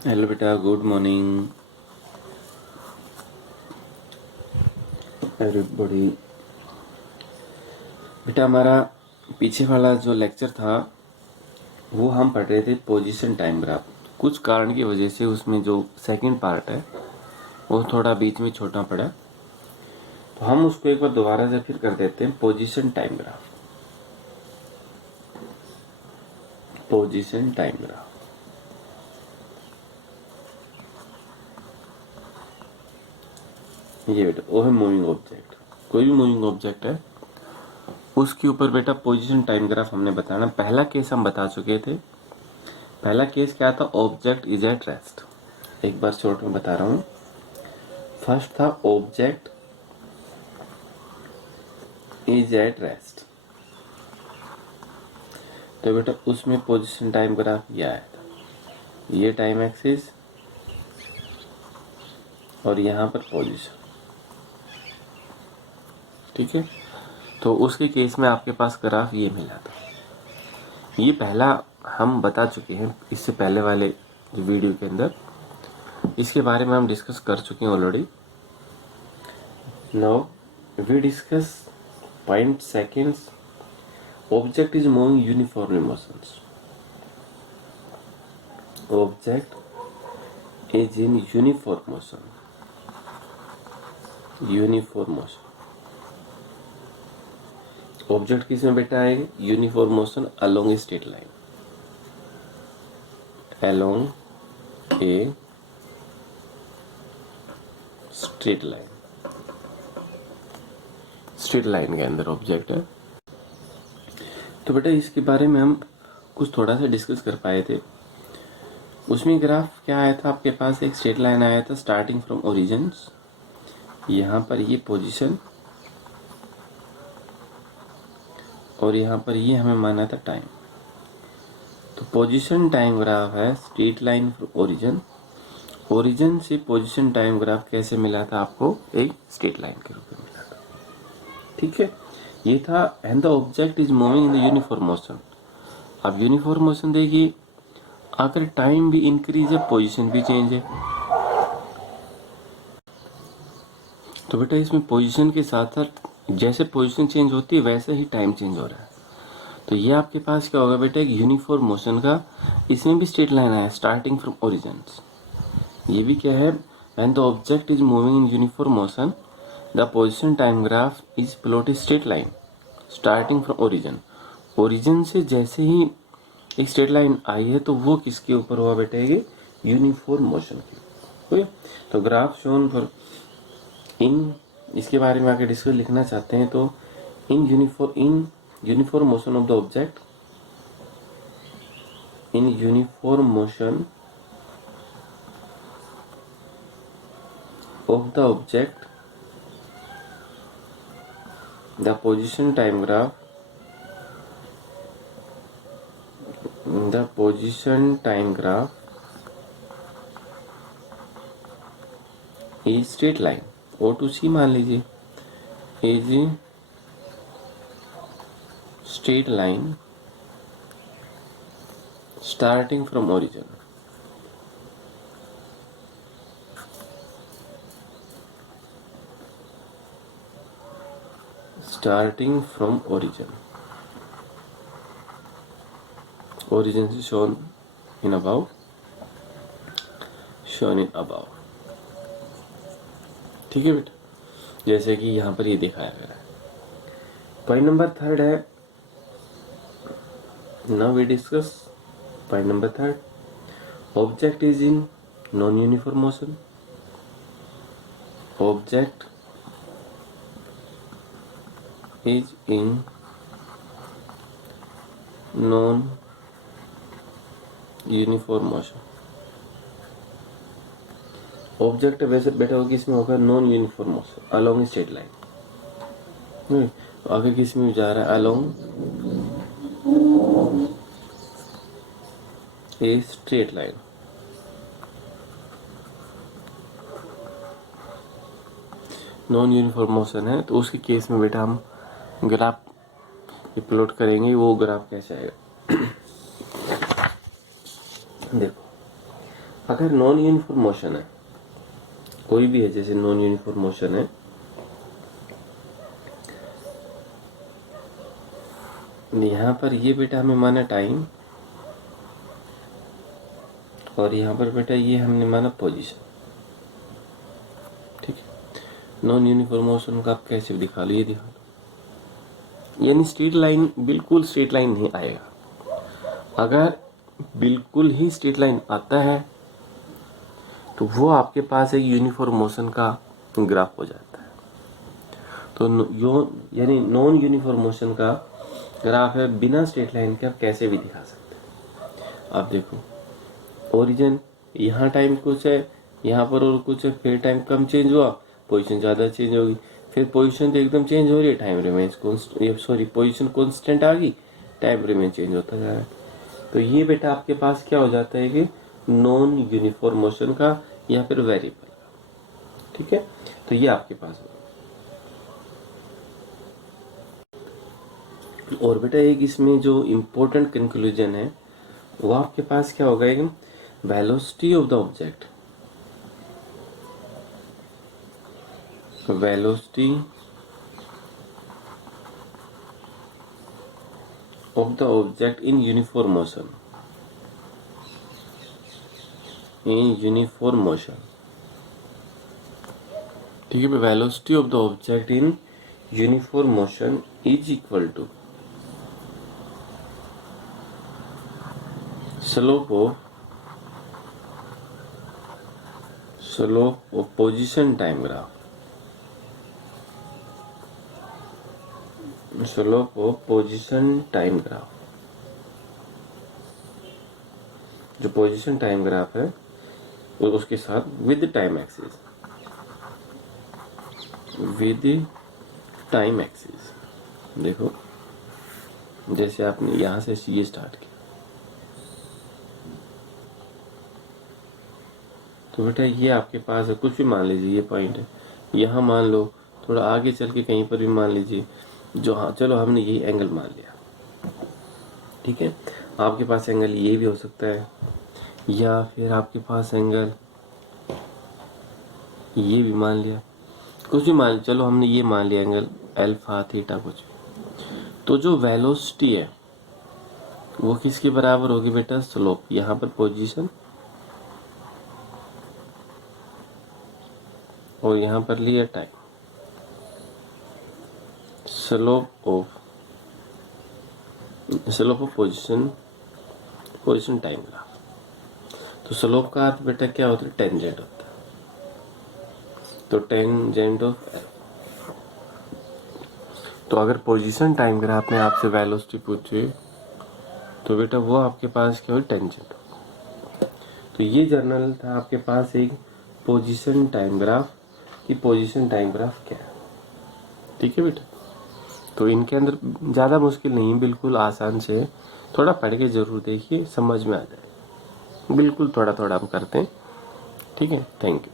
Hello बेटा, good morning everybody. बेटा, हमारा पीछे वाला जो लेक्चर था वो हम पढ़ रहे थे पोजीशन टाइम ग्राफ। कुछ कारण की वजह से उसमें जो सेकंड पार्ट है वो थोड़ा बीच में छोटा पड़ा, तो हम उसको एक बार दोबारा से फिर कर देते हैं। Position time graph, position time graph. ये बेटा वो है मूविंग ऑब्जेक्ट। कोई भी मूविंग ऑब्जेक्ट है उसके ऊपर बेटा पोजीशन टाइम ग्राफ हमने बताना। पहला केस हम बता चुके थे। पहला केस क्या था? Object is at rest. एक बार शॉर्ट में बता रहा हूँ। फर्स्ट था ऑब्जेक्ट इज एट रेस्ट, तो बेटा उसमें पोजीशन टाइम ग्राफ ये आया था। ये टाइम एक्सिस और यहाँ पर पोजीशन, ठीक है। तो उसके केस में आपके पास ग्राफ ये मिला था। ये पहला हम बता चुके हैं इससे पहले वाले वीडियो के अंदर। इसके बारे में हम डिस्कस कर चुके हैं already. Now we discuss point seconds. Object is moving uniformly motions. Object is in uniform motion. Uniform motion object किसमें बेटा आएगा? Uniform motion along a straight line, along a straight line. Straight line के अंदर object है। तो बेटा इसके बारे में हम कुछ थोड़ा सा डिस्कस कर पाए थे। उसमें ग्राफ क्या आया था आपके पास? एक स्ट्रेट लाइन आया था स्टार्टिंग फ्रॉम ओरिजिन। यहाँ पर ये पोजीशन और यहाँ पर ये हमें माना था टाइम। तो पोजीशन टाइम ग्राफ है straight line from origin. Origin से पोजीशन टाइम ग्राफ कैसे मिला था आपको? एक स्ट्रेट लाइन के रूप में मिला था, ठीक है। ये था and the object is moving in the uniform motion. अब यूनिफॉर्म मोशन देखिए, अगर टाइम भी इंक्रीज है पोजीशन भी चेंज है। तो बेटा इसमें पोजीशन के साथ साथ जैसे पोजीशन चेंज होती है वैसे ही टाइम चेंज हो रहा है। तो ये आपके पास क्या होगा बेटा? एक यूनिफॉर्म मोशन का। इसमें भी स्ट्रेट लाइन आया स्टार्टिंग फ्रॉम ओरिजिन। ये भी क्या है? When the object is moving in uniform motion the position time graph is plot straight line starting from origin. Origin से जैसे ही एक स्ट्रेट लाइन आई है तो वो किसके ऊपर हुआ बेटा? ये यूनिफॉर्म मोशन के। तो ग्राफ शोन फॉर इन, इसके बारे में आगे डिस्कस लिखना चाहते हैं तो in uniform motion of the object, in uniform motion of the object the position time graph is straight line. O to C मान लीजिए is straight line starting from origin. Starting from origin, origin से shown in above, shown in above, ठीक है बेटा। जैसे कि यहाँ पर ये दिखाया गया है। पॉइंट नंबर थर्ड है, now we discuss point number third. Object is in non uniform motion. Object is in non uniform motion. Object वैसे बेटा होगा किसमें होगा? Non uniform motion along straight line. आगे किस में जा रहा है? Along a straight line. Non uniform motion है तो उसके केस में बेटा हम ग्राफ प्लॉट करेंगे। वो ग्राफ कैसे आएगा? देखो अगर नॉन यूनिफॉर्म मोशन है, कोई भी है, जैसे नॉन यूनिफॉर्म मोशन है, यहाँ पर ये बेटा हमें माना टाइम, और यहाँ पर बेटा ये हमने माना पोजीशन। ठीक है, नॉन यूनिफॉर्म मोशन का आप कैसे दिखा लो, ये दिखा लो, यानी स्ट्रेट लाइन, बिल्कुल स्ट्रेट लाइन नहीं आएगा। अगर बिल्कुल ही स्ट्रेट लाइन आता है तो वो आपके पास एक यूनिफॉर्म मोशन का ग्राफ हो जाता है। तो यानी नॉन यूनिफॉर्म मोशन का ग्राफ है बिना स्ट्रेट लाइन के, आप कैसे भी दिखा सकते हैं। आप देखो ओरिजिन, यहाँ टाइम कुछ है, यहाँ पर और कुछ है, फिर टाइम कम चेंज हुआ, पोजीशन ज़्यादा चेंज होगी, फिर पोजीशन तो एकदम चेंज हो रही है, टाइम रिमेन्स पोजीशन कॉन्स्टेंट आ गई, टाइम रिमेन चेंज होता जा रहा है। तो ये बेटा आपके पास क्या हो जाता है कि नॉन यूनिफॉर्म मोशन का या फिर वेरिएबल का। ठीक है, तो ये आपके पास है। और बेटा एक इसमें जो इम्पोर्टेंट कंक्लूजन है वो आपके पास क्या होगा, एक velocity of the object, velocity of the object in uniform motion, in uniform motion. ठीक है, velocity of the object in uniform motion is equal to slope of position time graph, slope of position time graph। जो position time graph है वो उसके साथ with time axis, with time axis. देखो जैसे आपने यहाँ से ये स्टार्ट किया, तो बेटा ये आपके पास है, कुछ भी मान लीजिए, ये पॉइंट है, यहाँ मान लो, थोड़ा आगे चल के कहीं पर भी मान लीजिए, जो, हाँ चलो हमने यही एंगल मान लिया। ठीक है, आपके पास एंगल ये भी हो सकता है, या फिर आपके पास एंगल ये भी मान लिया, कुछ भी मान, चलो हमने ये मान लिया एंगल अल्फा थीटा कुछ। तो जो वेलोसिटी है वो किसके बराबर होगी बेटा, स्लोप, यहाँ पर पोजीशन और यहाँ पर लिया time, slope of position time graph. तो स्लोप का अर्थ बेटा क्या होता है, टेंजेंट होता है, तो टेंजेंट ऑफ एल। तो अगर पोजीशन टाइम ग्राफ में आपसे वेलोसिटी पूछे तो बेटा वो आपके पास क्या हो, टेंजेंट। तो ये जर्नल था आपके पास एक पोजीशन टाइम ग्राफ कि पोजीशन टाइम ग्राफ क्या है। ठीक है बेटा, तो इनके अंदर ज़्यादा मुश्किल नहीं, बिल्कुल आसान से, थोड़ा पढ़ के ज़रूर देखिए, समझ में आ जाए, बिल्कुल थोड़ा थोड़ा हम करते हैं। ठीक है, थैंक यू।